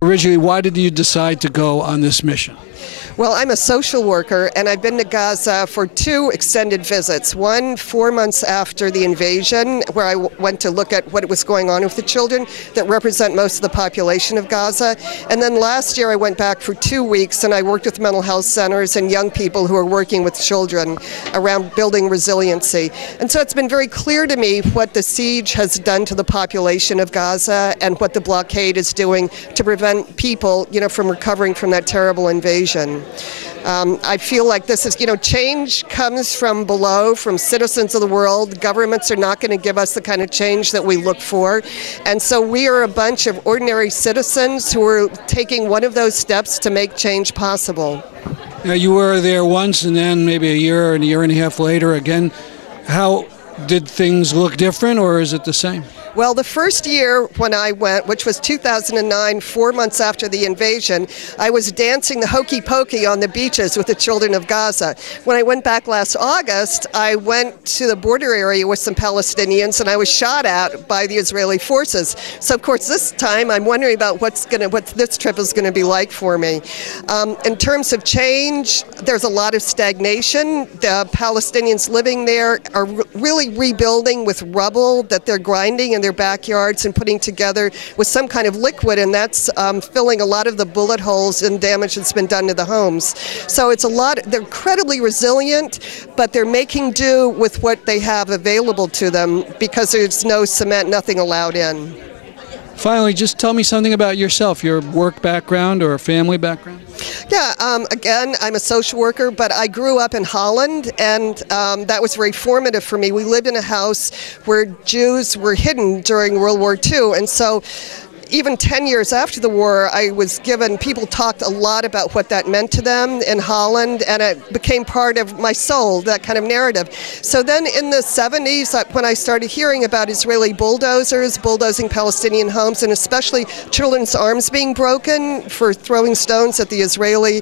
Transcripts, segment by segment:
Originally, why did you decide to go on this mission? Well, I'm a social worker, and I've been to Gaza for 2 extended visits. One 4 months after the invasion, where I went to look at what was going on with the children that represent most of the population of Gaza. And then last year I went back for 2 weeks, and I worked with mental health centers and young people who are working with children around building resiliency. And so it's been very clear to me what the siege has done to the population of Gaza and what the blockade is doing to prevent people, from recovering from that terrible invasion. I feel like this is, change comes from below, from citizens of the world. Governments are not going to give us the kind of change that we look for. And so we are a bunch of ordinary citizens who are taking one of those steps to make change possible. Now, you were there once, and then maybe a year and a half later again. How did things look different, or is it the same? Well, the first year when I went, which was 2009, 4 months after the invasion, I was dancing the hokey pokey on the beaches with the children of Gaza. When I went back last August, I went to the border area with some Palestinians, and I was shot at by the Israeli forces. So, of course, this time I'm wondering about what this trip is going to be like for me. In terms of change, there's a lot of stagnation. The Palestinians living there are really rebuilding with rubble that they're grinding in their backyards and putting together with some kind of liquid, and that's filling a lot of the bullet holes and damage that's been done to the homes. So it's they're incredibly resilient, but they're making do with what they have available to them because there's no cement, nothing allowed in. Finally, just tell me something about yourself, your work background or family background. Yeah, again, I'm a social worker, but I grew up in Holland, and that was very formative for me. We lived in a house where Jews were hidden during World War II, and so even 10 years after the war, people talked a lot about what that meant to them in Holland, and it became part of my soul, that kind of narrative. So then in the 70s, when I started hearing about Israeli bulldozers bulldozing Palestinian homes, and especially children's arms being broken for throwing stones at the Israeli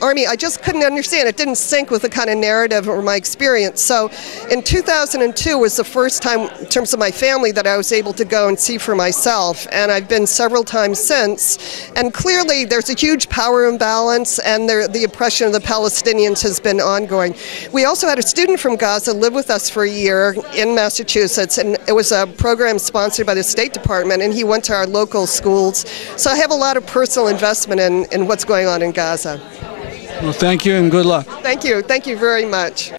army, I just couldn't understand. It didn't sync with the kind of narrative or my experience. So in 2002 was the first time, in terms of my family, that I was able to go and see for myself. And I've been several times since. And clearly there's a huge power imbalance, and the oppression of the Palestinians has been ongoing. We also had a student from Gaza live with us for a year in Massachusetts, and it was a program sponsored by the State Department, and he went to our local schools. So I have a lot of personal investment in what's going on in Gaza. Well, thank you and good luck. Thank you. Thank you very much.